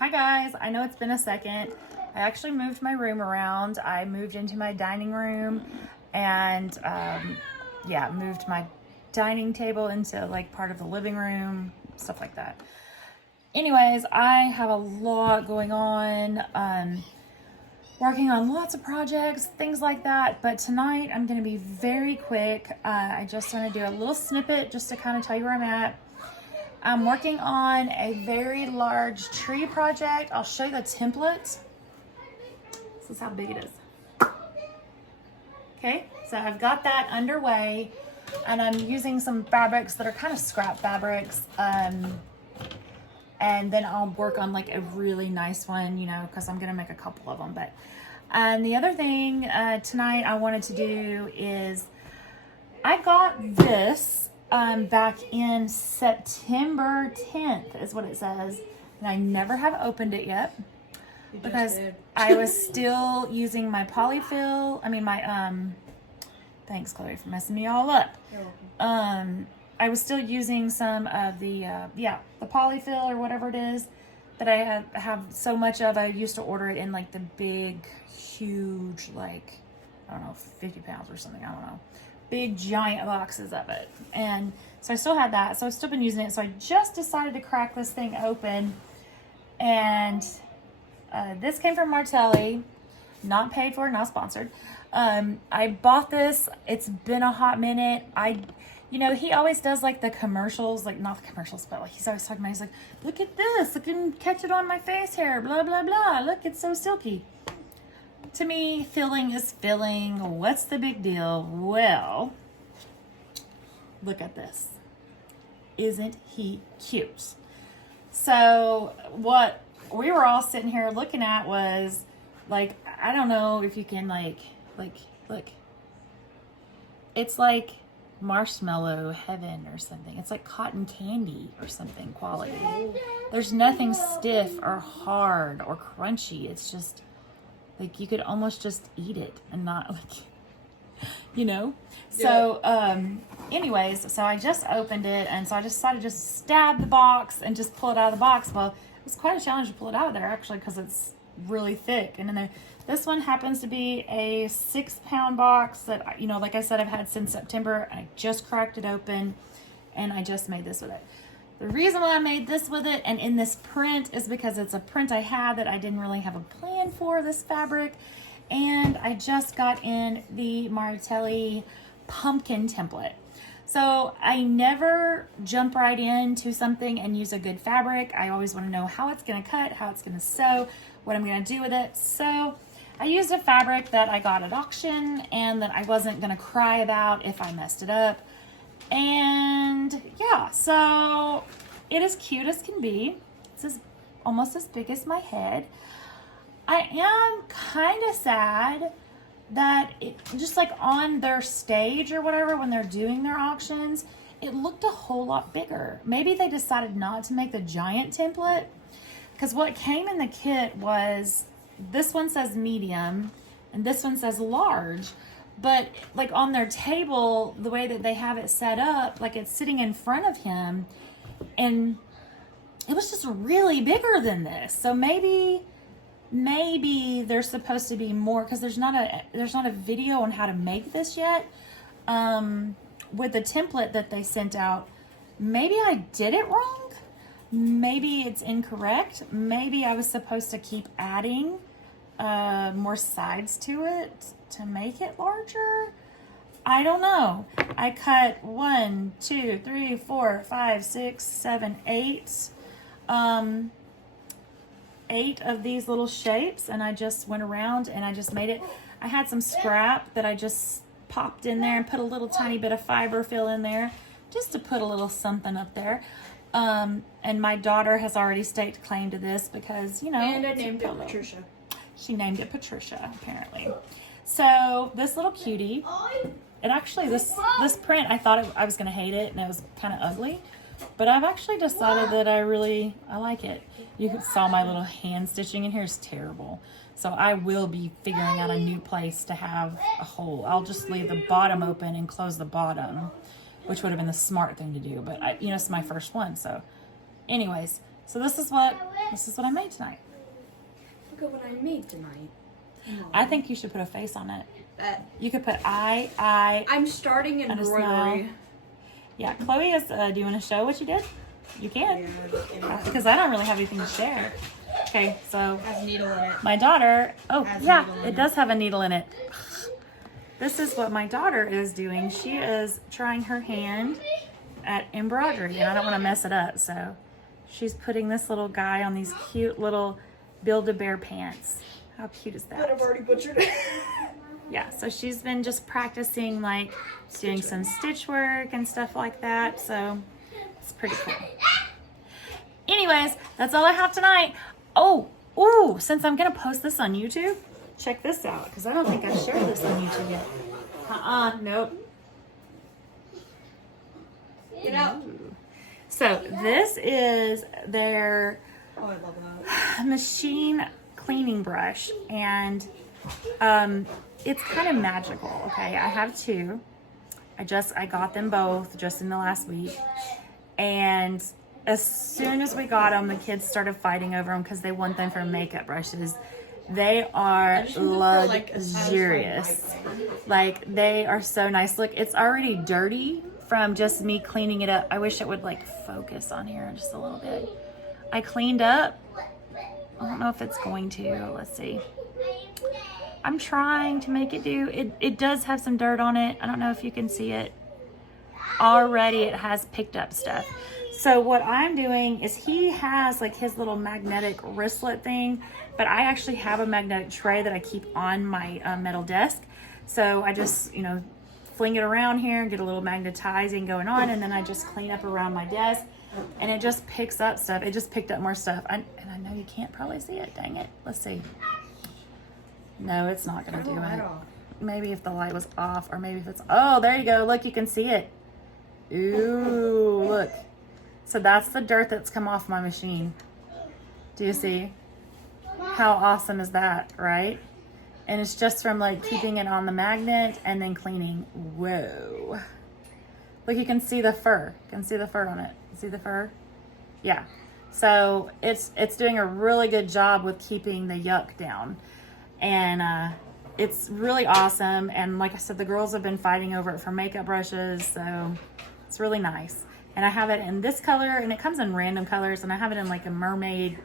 Hi guys, I know it's been a second. I actually moved my room around. I moved into my dining room and moved my dining table into like part of the living room, stuff like that. Anyways, I have a lot going on, working on lots of projects, things like that. But tonight I'm going to be very quick. I just want to do a little snippet just to kind of tell you where I'm at. I'm working on a very large tree project. I'll show you the template. This is how big it is. Okay, so I've got that underway and I'm using some fabrics that are kind of scrap fabrics. And then I'll work on like a really nice one, you know, because I'm going to make a couple of them. But the other thing tonight I wanted to do is I got this back in September 10th is what it says. And I never have opened it yet because I was still using my polyfill. I mean, thanks Chloe for messing me all up. You're welcome. I was still using some of the polyfill or whatever it is that I have so much of. I used to order it in like the big, huge, like, I don't know, 50 pounds or something. I don't know. Big, giant boxes of it. And so I still had that. So I've still been using it. So I just decided to crack this thing open. And this came from Martelli. Not paid for, not sponsored. I bought this. It's been a hot minute. You know, he always does like the commercials, like not the commercials, but like he's always talking about, he's like, look at this, look and catch it on my face hair, blah, blah, blah. Look, it's so silky. To me, filling is filling. What's the big deal? Well, look at this. Isn't he cute? So what we were all sitting here looking at was like, I don't know if you can like, look. It's like marshmallow heaven or something. It's like cotton candy or something quality. There's nothing stiff or hard or crunchy. It's just like you could almost just eat it and not like, you know? So anyways, so I just opened it and so I just decided to just stab the box and just pull it out of the box. Well, it was quite a challenge to pull it out of there actually because it's really thick. And then this one happens to be a 6-pound box that, you know, like I said, I've had since September. I just cracked it open and I just made this with it. The reason why I made this with it and in this print is because it's a print I had that I didn't really have a plan for, this fabric. And I just got in the Martelli pumpkin template. So I never jump right into something and use a good fabric. I always want to know how it's going to cut, how it's going to sew, what I'm going to do with it. So I used a fabric that I got at auction and that I wasn't going to cry about if I messed it up. And yeah, so it is cute as can be. It's almost as big as my head. I am kind of sad that it just like on their stage or whatever when they're doing their auctions, it looked a whole lot bigger. Maybe they decided not to make the giant template because what came in the kit was this one says medium and this one says large, but like on their table, the way that they have it set up, like it's sitting in front of him and it was just really bigger than this. So maybe there's supposed to be more because there's not a video on how to make this yet. With the template that they sent out, maybe I did it wrong. Maybe it's incorrect. Maybe I was supposed to keep adding more sides to it to make it larger. I don't know. I cut 1, 2, 3, 4, 5, 6, 7, 8. 8 of these little shapes and I just went around and I just made it. I had some scrap that I just popped in there and put a little tiny bit of fiberfill in there just to put a little something up there. And my daughter has already staked claim to this because, you know. And I named it Patricia. She named it Patricia, apparently. So this little cutie, and actually this print, I thought I was going to hate it and it was kind of ugly. But I've actually decided that I like it. You saw my little hand stitching in here is terrible. So I will be figuring out a new place to have a hole. I'll just leave the bottom open and close the bottom, which would have been the smart thing to do. But you know, it's my first one. So anyways, So this is what I made tonight. Look at what I made tonight. I think you should put a face on it. You could put I'm starting and a embroidery. smile. Yeah, Chloe is. Do you want to show what you did? You can. Yeah, Because I don't really have anything to share. Okay, so has a needle in it. my daughter. Oh Has a yeah, needle in it it. does have a needle in it. This is what my daughter is doing. She is trying her hand at embroidery, and I don't want to mess it up. So she's putting this little guy on these cute little Build-A-Bear pants. How cute is But that? I've already butchered it. Yeah, so she's been just practicing, like doing some stitch work and stuff like that. So it's pretty cool. Anyways, that's all I have tonight. Oh, ooh, since I'm gonna post this on YouTube, check this out, because I don't think I shared this on YouTube yet. Nope. Get out. So this is their Oh, I love that. machine cleaning brush, and it's kind of magical. Okay, I have two. I got them both just in the last week, and as soon as we got them, the kids started fighting over them because they want them for makeup brushes. They are just want them for, like, a luxurious. satisfying Like, they are so nice. Look, it's already dirty from just me cleaning it up. I wish it would like focus on here just a little bit. I cleaned up. I don't know if it's going to. Let's see. I'm trying to make it do. It does have some dirt on it. I don't know if you can see it. Already it has picked up stuff. So what I'm doing is he has like his little magnetic wristlet thing, but I actually have a magnetic tray that I keep on my metal desk. So I just, fling it around here and get a little magnetizing going on, and then I just clean up around my desk, and it just picks up stuff. It just picked up more stuff. And I know you can't probably see it. Dang it. Let's see. No, it's not going to do it. Maybe if the light was off, or maybe if it's... Oh, there you go. Look, you can see it. Ooh, look. So that's the dirt that's come off my machine. Do you see? How awesome is that, right? And it's just from like keeping it on the magnet and then cleaning. Whoa. Look, you can see the fur. You can see the fur on it. See the fur? Yeah. So it's doing a really good job with keeping the yuck down. And it's really awesome. And like I said, the girls have been fighting over it for makeup brushes. So it's really nice. And I have it in this color, and it comes in random colors, and I have it in like a mermaid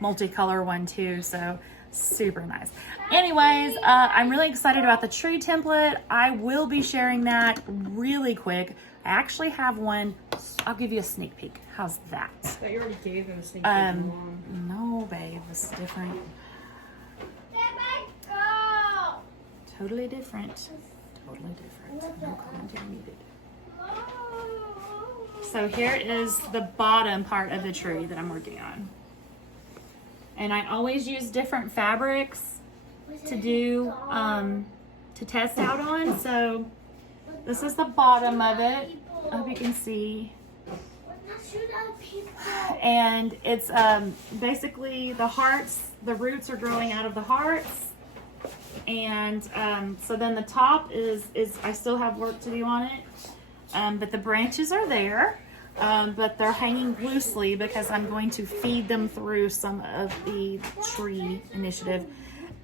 multicolor one too. So super nice. Anyways, I'm really excited about the tree template. I will be sharing that really quick. I actually have one. I'll give you a sneak peek. How's that? That you already gave him a sneak peek. No, babe, this is different. Totally different. Totally different. No commentary needed. So here is the bottom part of the tree that I'm working on. And I always use different fabrics to do, to test out on. So this is the bottom of it. I hope you can see. And it's basically the hearts, the roots are growing out of the hearts. And so then the top is I still have work to do on it. But the branches are there. But they're hanging loosely because I'm going to feed them through some of the tree initiative.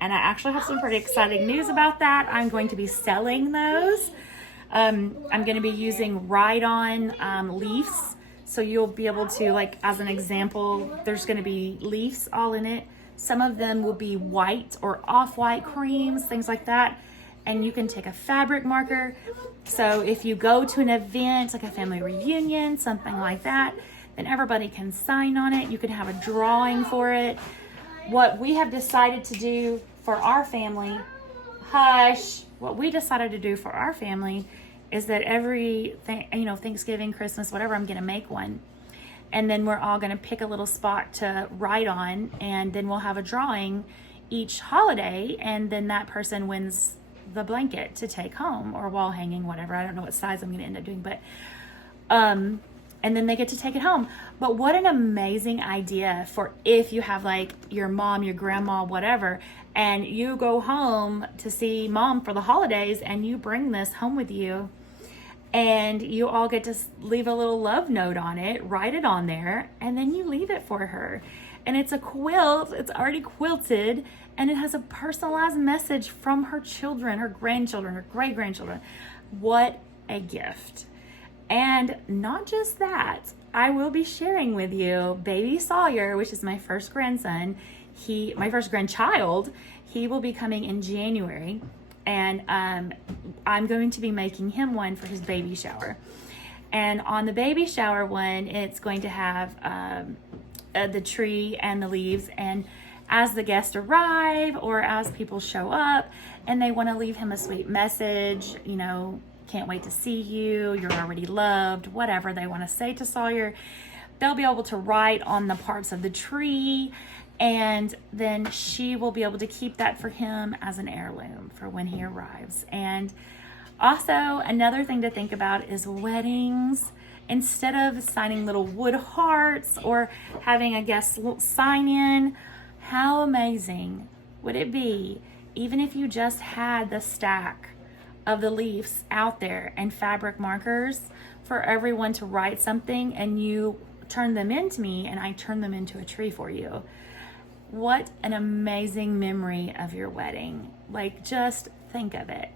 And I actually have some pretty exciting news about that. I'm going to be selling those. I'm going to be using ride-on leaves. So you'll be able to, like, as an example, there's going to be leaves all in it. Some of them will be white or off-white creams, things like that. And you can take a fabric marker. So if you go to an event, like a family reunion, something like that, then everybody can sign on it. You can have a drawing for it. What we have decided to do for our family, what we decided to do for our family is that Thanksgiving, Christmas, whatever, I'm going to make one. And then we're all going to pick a little spot to write on, and then we'll have a drawing each holiday, and then that person wins the blanket to take home, or wall hanging, whatever. I don't know what size I'm going to end up doing, but and then they get to take it home. But what an amazing idea for if you have like your mom, your grandma, whatever, and you go home to see mom for the holidays and you bring this home with you, And you all get to leave a little love note on it, write it on there, and then you leave it for her. And it's a quilt, it's already quilted, and it has a personalized message from her children, her grandchildren, her great-grandchildren. What a gift. And not just that, I will be sharing with you baby Sawyer, which is my first grandson. My first grandchild, he will be coming in January. And I'm going to be making him one for his baby shower. And on the baby shower one, it's going to have the tree and the leaves. And as the guests arrive or as people show up and they want to leave him a sweet message, you know, can't wait to see you, you're already loved, whatever they want to say to Sawyer, they'll be able to write on the parts of the tree. And then she will be able to keep that for him as an heirloom for when he arrives. And also, another thing to think about is weddings. Instead of signing little wood hearts or having a guest sign in, how amazing would it be, even if you just had the stack of the leaves out there and fabric markers for everyone to write something, and you turn them into me and I turn them into a tree for you. What an amazing memory of your wedding. Like, just think of it.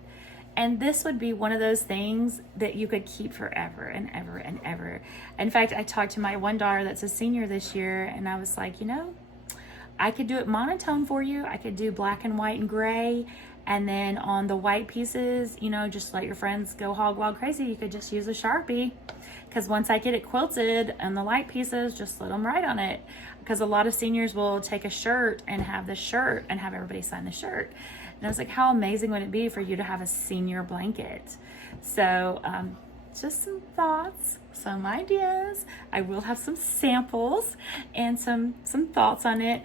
And this would be one of those things that you could keep forever and ever and ever. In fact, I talked to my one daughter that's a senior this year, and I was like, you know, I could do it monotone for you. I could do black and white and gray. And then on the white pieces, you know, just let your friends go hog wild crazy. You could just use a Sharpie. Because once I get it quilted and the light pieces, just let them write on it. Because a lot of seniors will take a shirt and have the shirt and have everybody sign the shirt. And I was like, how amazing would it be for you to have a senior blanket? So just some thoughts, some ideas. I will have some samples and some thoughts on it.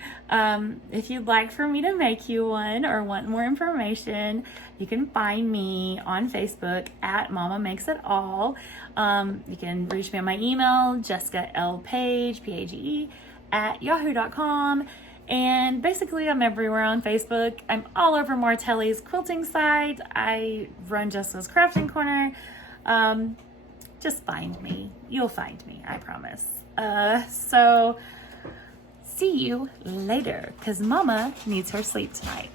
If you'd like for me to make you one or want more information, you can find me on Facebook at Mama Makes It All. You can reach me on my email, Jessica L. Page, Page, at yahoo.com. And basically, I'm everywhere on Facebook. I'm all over Martelli's quilting site. I run Jessica's Crafting Corner. Just find me. You'll find me, I promise. So, see you later, because Mama needs her sleep tonight.